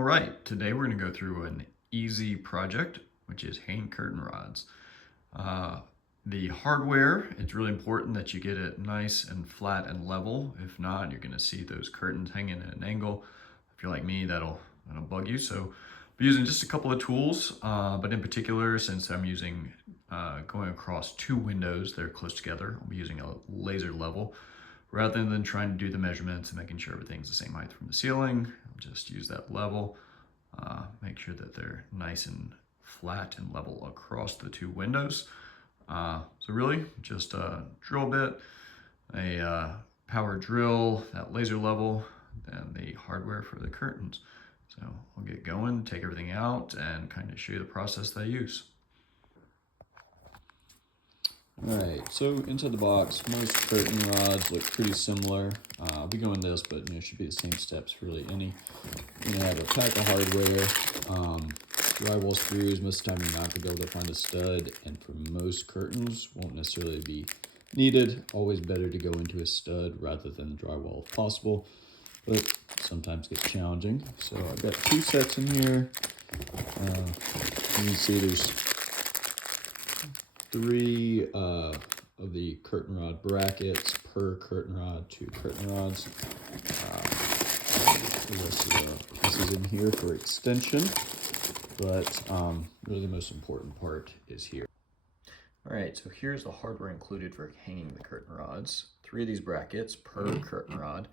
All right, today we're going to go through an easy project, which is hanging curtain rods. Uh, the hardware, it's really important that you get it nice and flat and level. If not, you're going to see those curtains hanging at an angle. If you're like me, that'll bug you. So I'll be using just a couple of tools, but in particular, since I'm using going across two windows that are close together, I'll be using a laser level. Rather than trying to do the measurements and making sure everything's the same height from the ceiling, I'll just use that level. Make sure that they're nice and flat and level across the two windows. So really, just a drill bit, a power drill, that laser level, then the hardware for the curtains. So I'll get going, take everything out, and kind of show you the process that I use. Alright, so inside the box, most curtain rods look pretty similar. I'll be going this, but it should be the same steps for really any. You're going to have a pack of hardware, drywall screws. Most of the time you're not going to be able to find a stud, and for most curtains won't necessarily be needed. Always better to go into a stud rather than the drywall if possible, but sometimes gets challenging. So I've got two sets in here. You can see there's three of the curtain rod brackets per curtain rod, two curtain rods. The rest of the pieces in here for extension, but really the most important part is here. All right, so here's the hardware included for hanging the curtain rods. Three of these brackets per curtain rod.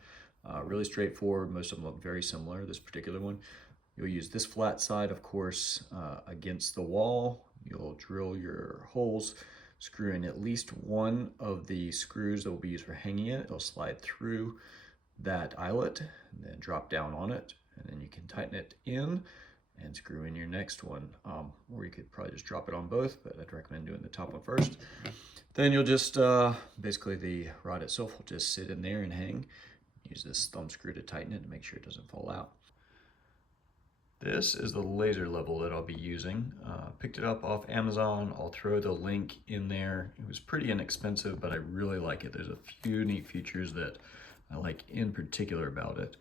Really straightforward. Most of them look very similar. This particular one, you'll use this flat side, of course, against the wall. You'll drill your holes, screw in at least one of the screws that will be used for hanging it. It'll slide through that eyelet and then drop down on it, and then you can tighten it in and screw in your next one. Or you could probably just drop it on both, but I'd recommend doing the top one first. Then you'll just, basically the rod itself will just sit in there and hang. Use this thumb screw to tighten it to make sure it doesn't fall out. This is the laser level that I'll be using. Picked it up off Amazon. I'll throw the link in there. It was pretty inexpensive, but I really like it. There's a few neat features that I like in particular about it.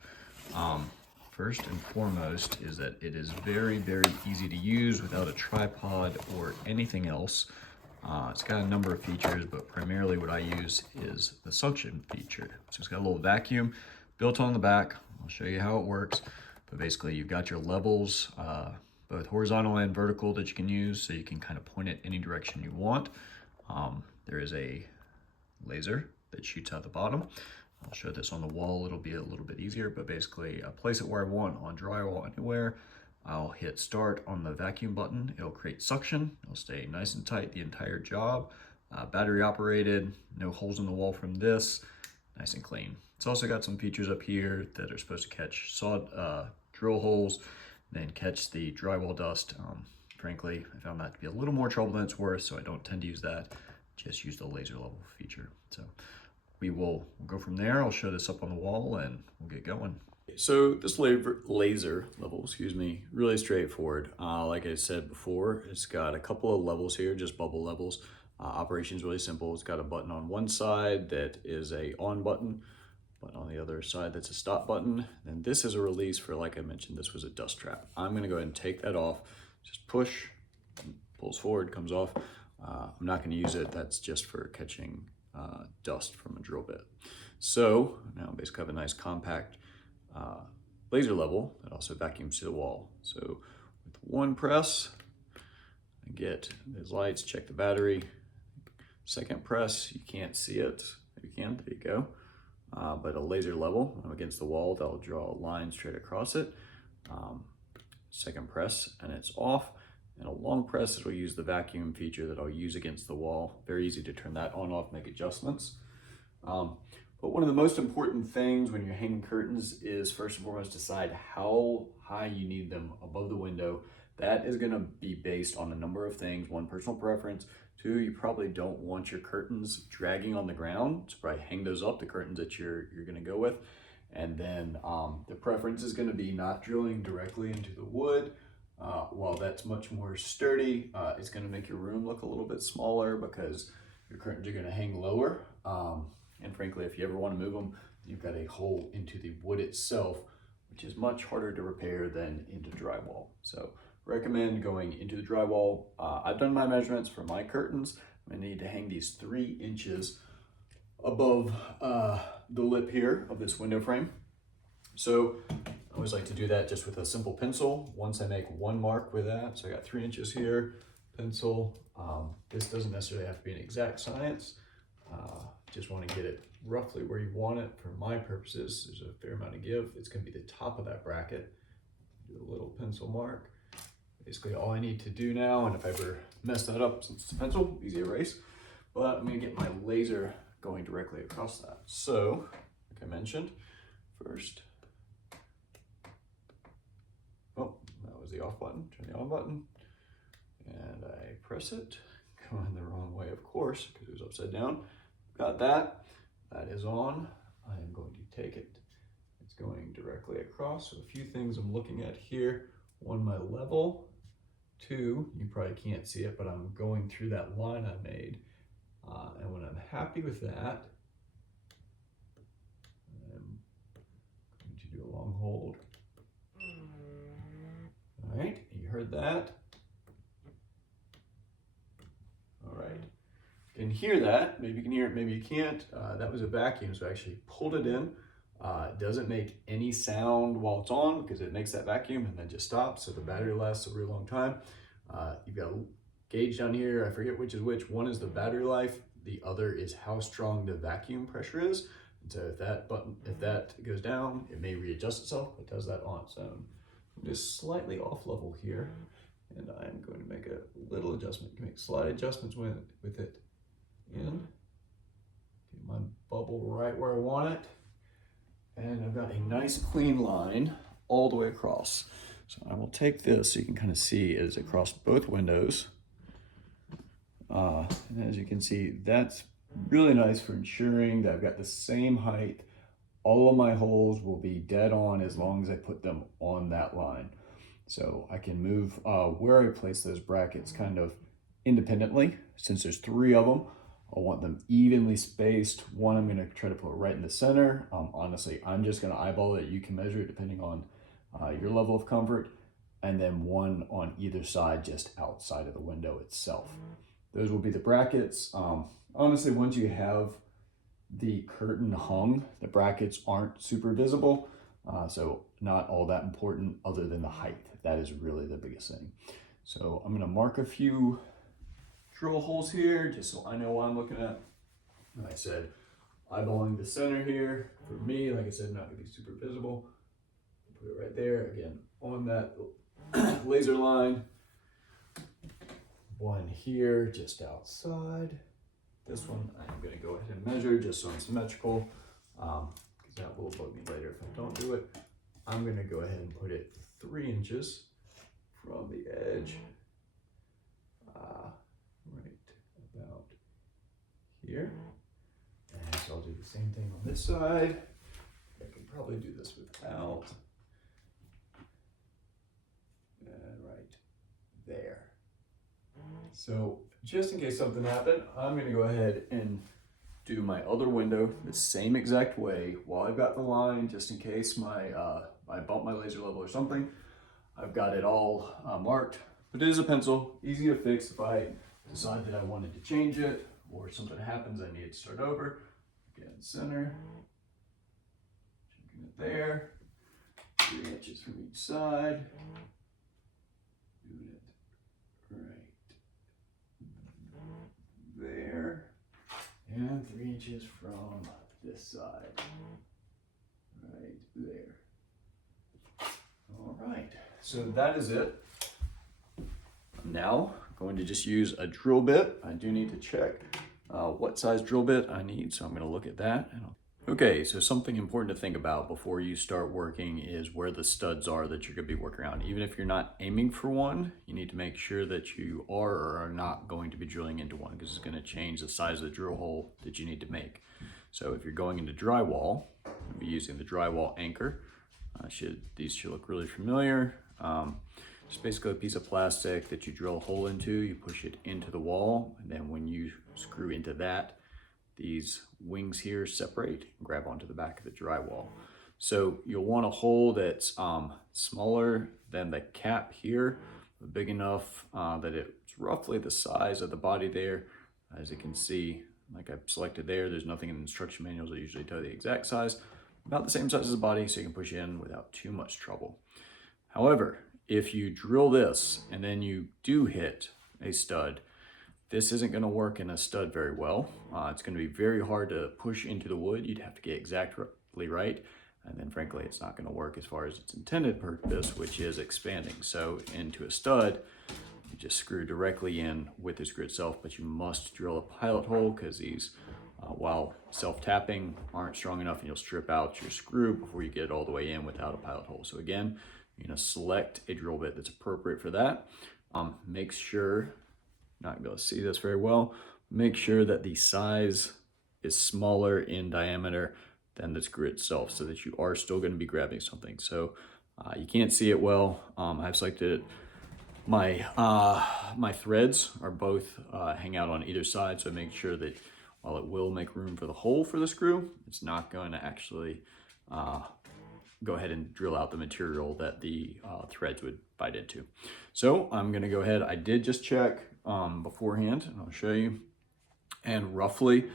First and foremost is that it is very, very easy to use without a tripod or anything else. It's got a number of features, but primarily what I use is the suction feature. So it's got a little vacuum built on the back. I'll show you how it works. But basically you've got your levels, both horizontal and vertical, that you can use, so you can kind of point it any direction you want. There is a laser that shoots out the bottom. I'll show this on the wall, it'll be a little bit easier, but basically I place it where I want on drywall anywhere. I'll hit start on the vacuum button. It'll create suction. It'll stay nice and tight the entire job. Battery operated, no holes in the wall from this, nice and clean. It's also got some features up here that are supposed to catch drill holes, then catch the drywall dust. Frankly, I found that to be a little more trouble than it's worth, so I don't tend to use that. Just use the laser level feature. So we'll go from there. I'll show this up on the wall and we'll get going. So this laser level, really straightforward. Like I said before, it's got a couple of levels here, just bubble levels. Operation's really simple. It's got a button on one side that is a on button, but on the other side that's a stop button. Then this is a release for, like I mentioned, this was a dust trap. I'm gonna go ahead and take that off. Just push, pulls forward, comes off. I'm not gonna use it. That's just for catching dust from a drill bit. So now basically I have a nice compact laser level that also vacuums to the wall. So with one press, I get those lights, check the battery. Second press, you can't see it. You can, there you go. But a laser level, when I'm against the wall, that'll draw a line straight across it. Second press, and it's off. And a long press, it'll use the vacuum feature that I'll use against the wall. Very easy to turn that on, off, make adjustments. But one of the most important things when you're hanging curtains is first and foremost decide how high you need them above the window. That is gonna be based on a number of things. One, personal preference. Two, you probably don't want your curtains dragging on the ground, so probably hang those up, the curtains that you're gonna go with. And then the preference is gonna be not drilling directly into the wood. While that's much more sturdy, it's gonna make your room look a little bit smaller because your curtains are gonna hang lower. And frankly, if you ever wanna move them, you've got a hole into the wood itself, which is much harder to repair than into drywall. So recommend going into the drywall. I've done my measurements for my curtains. I need to hang these 3 inches above the lip here of this window frame. So I always like to do that just with a simple pencil. Once I make one mark with that, so I got 3 inches here, pencil. This doesn't necessarily have to be an exact science. Just want to get it roughly where you want it. For my purposes, there's a fair amount of give. It's going to be the top of that bracket. Do a little pencil mark. Basically all I need to do now, and if I ever mess that up, since it's a pencil, easy erase, but I'm going to get my laser going directly across that. So, like I mentioned, first, oh, that was the off button, turn the on button, and I press it, going the wrong way, of course, because it was upside down. Got that, that is on. I am going to take it, it's going directly across. So a few things I'm looking at here. 1, my level. 2, you probably can't see it, but I'm going through that line I made. And when I'm happy with that, I'm going to do a long hold. All right, you heard that? All right, you can hear that. Maybe you can hear it, maybe you can't. That was a vacuum, so I actually pulled it in. It doesn't make any sound while it's on because it makes that vacuum and then just stops, so the battery lasts a really long time. You've got a gauge down here, I forget which is which. One is the battery life, the other is how strong the vacuum pressure is. And so if that goes down, it may readjust itself. It does that on its own. I'm just slightly off level here, and I'm going to make a little adjustment. You can make slight adjustments with it in. Get my bubble right where I want it. And I've got a nice clean line all the way across. So I will take this so you can kind of see it is across both windows. And as you can see, that's really nice for ensuring that I've got the same height. All of my holes will be dead on as long as I put them on that line. So I can move where I place those brackets kind of independently. Since there's 3 of them, I want them evenly spaced. One I'm going to try to put right in the center. Honestly, I'm just going to eyeball it. You can measure it depending on your level of comfort. And then one on either side just outside of the window itself. Those will be the brackets. Honestly, once you have the curtain hung, the brackets aren't super visible. So not all that important other than the height. That is really the biggest thing. So I'm going to mark a few drill holes here just so I know what I'm looking at. Like I said, eyeballing the center here. For me, like I said, not going to be super visible. Put it right there, again, on that laser line. One here, just outside. This one, I'm going to go ahead and measure just so I'm symmetrical, because that will bug me later if I don't do it. I'm going to go ahead and put it 3 inches from the edge, right about here. And so I'll do the same thing on this side. I can probably do this without. And right there. So just in case something happened, I'm going to go ahead and do my other window the same exact way while I've got the line, just in case I bump my laser level or something. I've got it all marked, but it is a pencil, easy to fix if I decide that I wanted to change it or something happens, I need to start over. Again, center, checking it there, 3 inches from each side, doing it right there, and 3 inches from this side, right there. All right, so that is it. I'm now going to just use a drill bit. I do need to check what size drill bit I need, so I'm going to look at that. Okay, so something important to think about before you start working is where the studs are that you're going to be working around. Even if you're not aiming for one, you need to make sure that you are or are not going to be drilling into one, because it's going to change the size of the drill hole that you need to make. So if you're going into drywall, you'll be using the drywall anchor. These should look really familiar. It's basically a piece of plastic that you drill a hole into, you push it into the wall, and then when you screw into that, these wings here separate and grab onto the back of the drywall. So you'll want a hole that's smaller than the cap here, but big enough that it's roughly the size of the body there. As you can see, like I've selected there, there's nothing in the instruction manuals that usually tell you the exact size. About the same size as the body, so you can push in without too much trouble. However, if you drill this and then you do hit a stud, this isn't going to work in a stud very well. It's going to be very hard to push into the wood. You'd have to get exactly right. And then frankly, it's not going to work as far as its intended purpose, which is expanding. So into a stud, you just screw directly in with the screw itself, but you must drill a pilot hole because these, while self-tapping, aren't strong enough and you'll strip out your screw before you get it all the way in without a pilot hole. So again, you're going to select a drill bit that's appropriate for that. Make sure, not going to be able to see this very well, make sure that the size is smaller in diameter than the screw itself so that you are still going to be grabbing something. So you can't see it well. I've selected my threads are both hang out on either side, so make sure that while it will make room for the hole for the screw, it's not going to actually go ahead and drill out the material that the threads would bite into. So I'm going to go ahead. I did just check beforehand, and I'll show you. And roughly,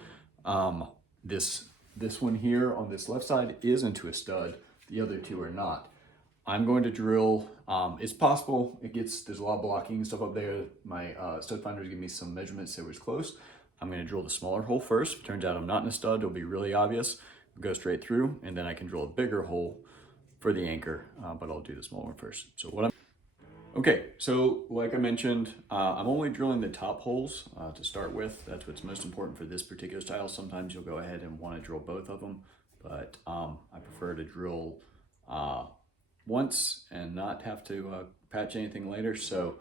this one here on this left side is into a stud. The other two are not. I'm going to drill. It's possible there's a lot of blocking and stuff up there. My stud finders give me some measurements that was close. I'm going to drill the smaller hole first. If it turns out I'm not in a stud, it'll be really obvious. Go straight through, and then I can drill a bigger hole for the anchor, but I'll do the smaller one first. Okay, so like I mentioned, I'm only drilling the top holes to start with. That's what's most important for this particular style. Sometimes you'll go ahead and want to drill both of them, but I prefer to drill once and not have to patch anything later. So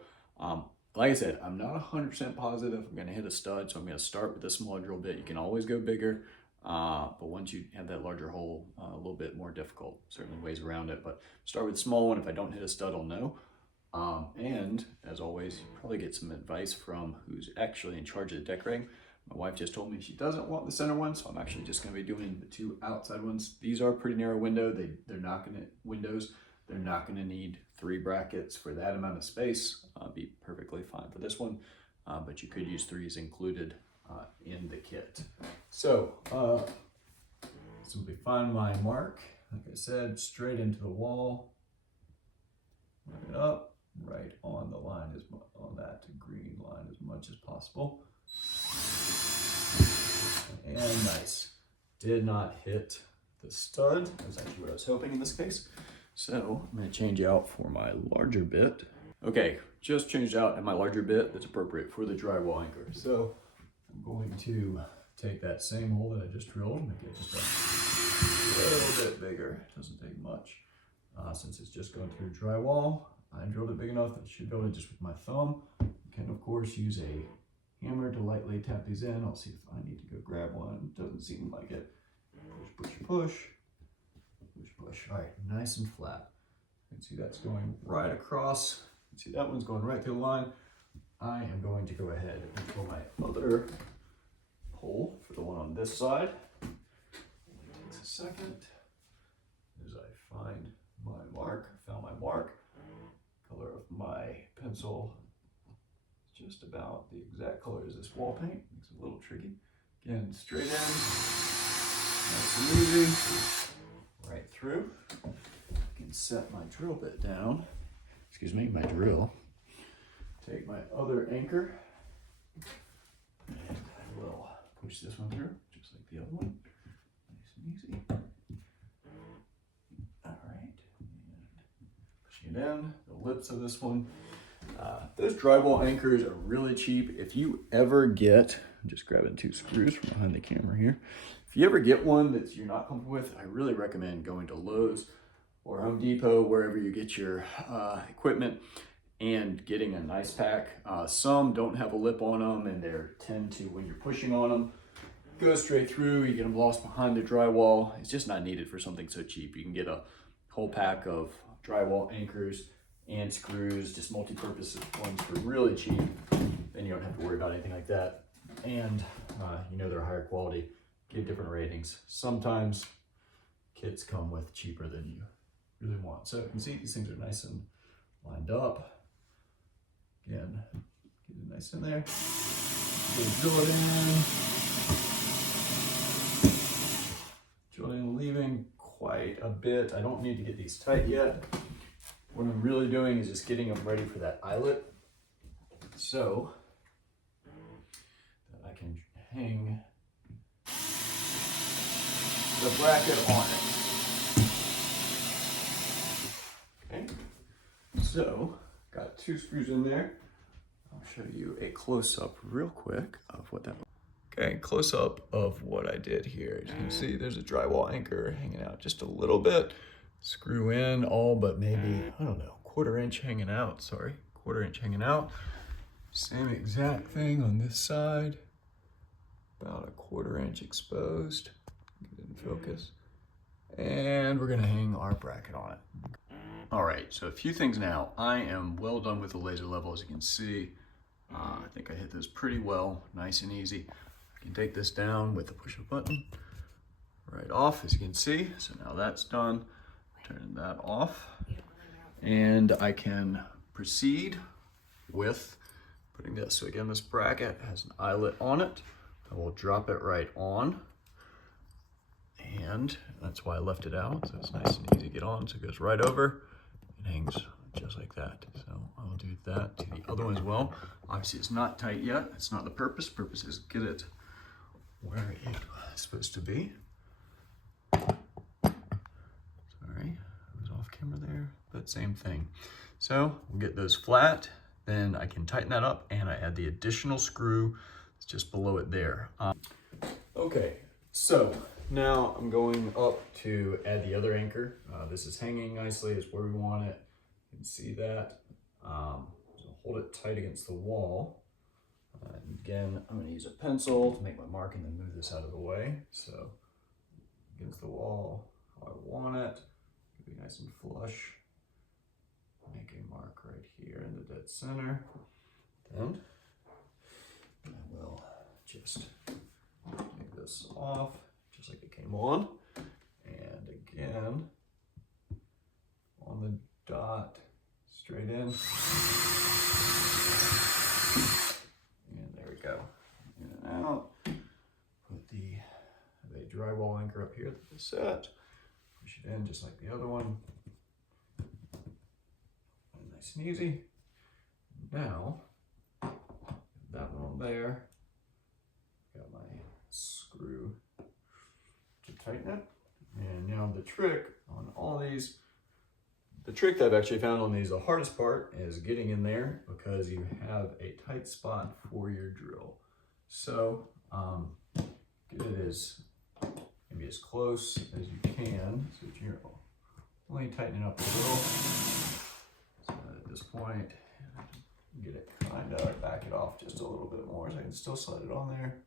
like I said, I'm not 100% positive I'm going to hit a stud, so I'm going to start with a smaller drill bit. You can always go bigger, but once you have that larger hole, a little bit more difficult. Certainly ways around it, but start with a small one. If I don't hit a stud, I'll know. And as always, you probably get some advice from who's actually in charge of the decorating. My wife just told me she doesn't want the center one, so I'm actually just going to be doing the two outside ones. These are pretty narrow windows. They're not going to need 3 brackets for that amount of space. Be perfectly fine for this one, but you could use 3s included in the kit. So simply find my mark. Like I said, straight into the wall. Line it up. Right on the line, on that green line as much as possible. And nice. Did not hit the stud. That's actually what I was hoping in this case. So I'm going to change out for my larger bit. Okay, just changed out at my larger bit that's appropriate for the drywall anchor. So I'm going to take that same hole that I just drilled, make it just a little bit bigger. It doesn't take much. Since it's just going through drywall, I drilled it big enough that I should be able to just with my thumb. You can of course use a hammer to lightly tap these in. I'll see if I need to go grab one. Doesn't seem like it. Push, push, push. Push, push. All right, nice and flat. You can see that's going right across. You can see that one's going right through the line. I am going to go ahead and pull my other hole for the one on this side. It takes a second as I find my mark. Found my mark. Color of my pencil is just about the exact color as this wall paint. Makes it a little tricky. Again, straight in, nice and easy, right through. I can set my drill bit down. Excuse me, my drill. Take my other anchor, and I will push this one through, just like the other one. Nice and easy. All right, and pushing it in. Lips of this one. Those drywall anchors are really cheap. If you ever get, I'm just grabbing 2 screws from behind the camera here. If you ever get one that you're not comfortable with, I really recommend going to Lowe's or Home Depot, wherever you get your equipment, and getting a nice pack. Some don't have a lip on them, and they tend to, when you're pushing on them, go straight through. You get them lost behind the drywall. It's just not needed for something so cheap. You can get a whole pack of drywall anchors and screws, just multi-purpose ones for really cheap. Then you don't have to worry about anything like that. And you know they're higher quality, give different ratings. Sometimes kits come with cheaper than you really want. So you can see these things are nice and lined up. Again, get it nice in there. Drill it in. Drill it in, leaving quite a bit. I don't need to get these tight yet. What I'm really doing is just getting them ready for that eyelet, so that I can hang the bracket on it. Okay, so got 2 screws in there. I'll show you a close-up real quick of what that looks like. Okay, close-up of what I did here. As you can see, there's a drywall anchor hanging out just a little bit. Screw in all but maybe, I don't know, 1/4 inch hanging out, sorry. 1/4 inch hanging out. Same exact thing on this side. About a 1/4 inch exposed. Get it in focus. And we're gonna hang our bracket on it. All right, so a few things now. I am well done with the laser level, as you can see. I think I hit this pretty well, nice and easy. I can take this down with the push-up button right off, as you can see. So now that's done. Turn that off. And I can proceed with putting this. So again, this bracket has an eyelet on it. I will drop it right on. And that's why I left it out. So it's nice and easy to get on. So it goes right over. It hangs just like that. So I'll do that to the other one as well. Obviously it's not tight yet. That's not the purpose. The purpose is get it where it is supposed to be. Sorry, I was off camera there, but same thing. So we'll get those flat, then I can tighten that up and I add the additional screw that's just below it there. Okay, so now I'm going up to add the other anchor. This is hanging nicely, it's where we want it. You can see that. So hold it tight against the wall. And again, I'm gonna use a pencil to make my mark and then move this out of the way. So against the wall, how I want it. Be nice and flush. Make a mark right here in the dead center. Then I will just take this off just like it came on. And again, on the dot, straight in. And there we go. In and out. Put the drywall anchor up here at the set. Push it in just like the other one. Nice and easy. Now, that one on there. Got my screw to tighten it. And now the trick on all these, the trick that I've actually found on these, the hardest part is getting in there because you have a tight spot for your drill. So get it as maybe as close as you can, so that you're only tightening up a little. So at this point, get it kind of, back it off just a little bit more so I can still slide it on there.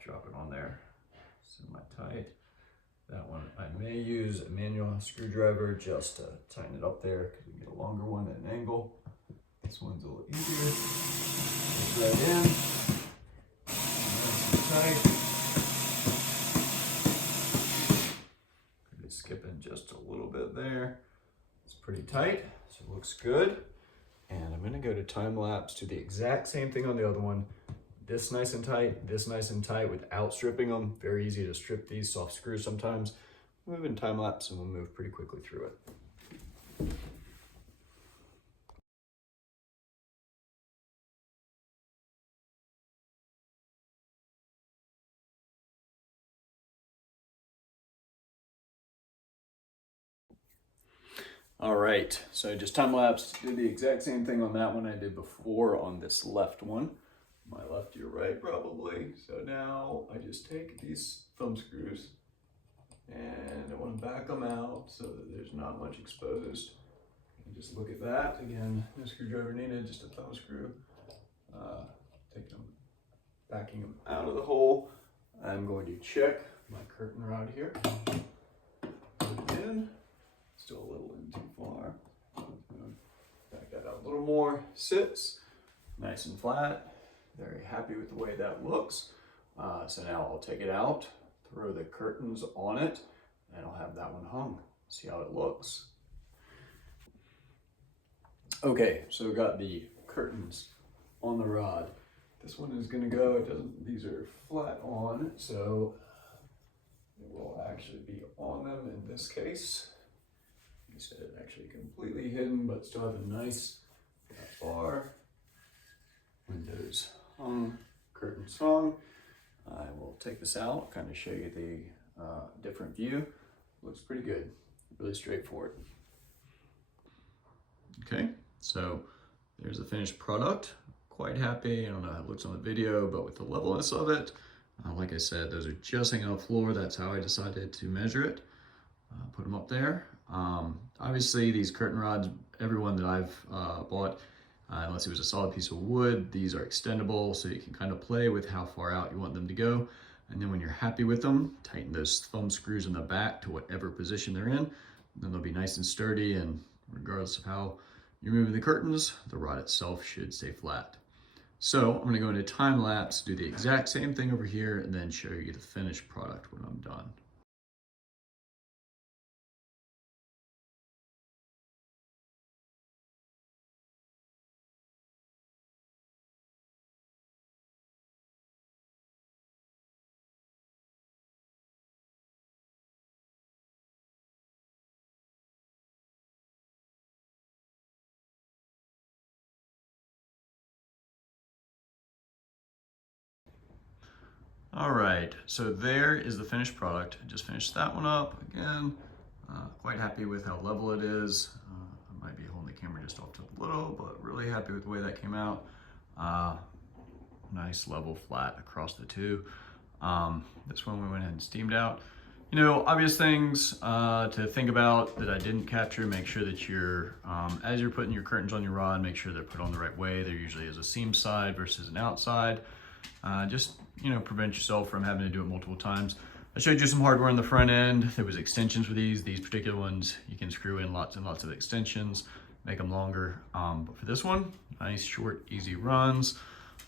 Drop it on there, semi-tight. That one, I may use a manual screwdriver just to tighten it up there because we can get a longer one at an angle. This one's a little easier. Put that in. Nice and tight. Could skip in just a little bit there. It's pretty tight, so it looks good. And I'm gonna go to time lapse, do the exact same thing on the other one. This nice and tight, this nice and tight without stripping them. Very easy to strip these soft screws sometimes. Move in time lapse and we'll move pretty quickly through it. All right, so just time lapse, do the exact same thing on that one I did before on this left one. My left, your right probably. So now I just take these thumb screws and I want to back them out so that there's not much exposed. And just look at that. Again, no screwdriver needed, just a thumb screw. Take them, backing them out of the hole. I'm going to check my curtain rod here. Put it in. Still a little in too far. Back that out a little more. Sits nice and flat. Very happy with the way that looks. So now I'll take it out, throw the curtains on it, and I'll have that one hung. See how it looks. Okay, so we've got the curtains on the rod. This one is gonna go, these are flat on, so it will actually be on them in this case. Instead of actually completely hidden, but still have a nice bar. Windows hung, curtains hung. I will take this out, kind of show you the different view. Looks pretty good, really straightforward. Okay, so there's the finished product. Quite happy. I don't know how it looks on the video, but with the levelness of it, like I said, those are just hanging on the floor. That's how I decided to measure it. Put them up there. Obviously, these curtain rods, every one that I've bought, unless it was a solid piece of wood, these are extendable, so you can kind of play with how far out you want them to go. And then when you're happy with them, tighten those thumb screws in the back to whatever position they're in. Then they'll be nice and sturdy, and regardless of how you're moving the curtains, the rod itself should stay flat. So I'm going to go into time lapse, do the exact same thing over here, and then show you the finished product when I'm done. All right, so there is the finished product. I just finished that one up again. Quite happy with how level it is. I might be holding the camera just off to a little, but really happy with the way that came out. Nice level flat across the two. This one we went ahead and steamed out. You know, obvious things to think about that I didn't capture. Make sure that you're, as you're putting your curtains on your rod, make sure they're put on the right way. There usually is a seam side versus an outside. Just, you know, prevent yourself from having to do it multiple times. I showed you some hardware on the front end. There was extensions for these particular ones. You can screw in lots and lots of extensions, make them longer. But for this one, nice, short, easy runs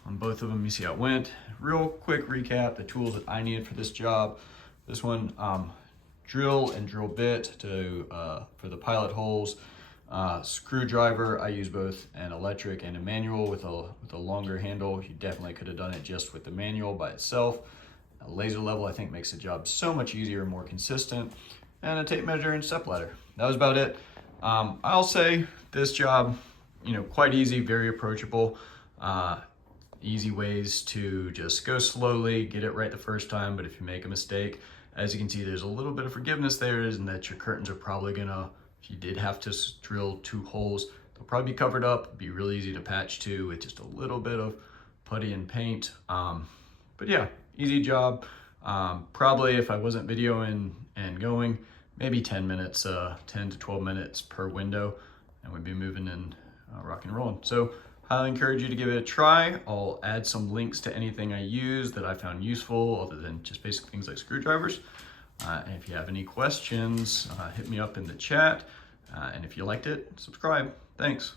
on both of them. You see how it went. Real quick recap, the tools that I needed for this job. This one, drill and drill bit for the pilot holes. Screwdriver, I use both an electric and a manual with a longer handle. You definitely could have done it just with the manual by itself. A laser level, I think, makes the job so much easier and more consistent. And a tape measure and step ladder. That was about it. I'll say this job, you know, quite easy, very approachable. Easy ways to just go slowly, get it right the first time, but if you make a mistake, as you can see, there's a little bit of forgiveness there, and that your curtains are probably gonna, if you did have to drill 2 holes, they'll probably be covered up, be really easy to patch to with just a little bit of putty and paint. But yeah, easy job. Probably if I wasn't videoing and going, maybe 10 minutes, 10 to 12 minutes per window, and we'd be moving and rock and rolling. So highly encourage you to give it a try. I'll add some links to anything I use that I found useful other than just basic things like screwdrivers. And if you have any questions, hit me up in the chat. And if you liked it, subscribe. Thanks.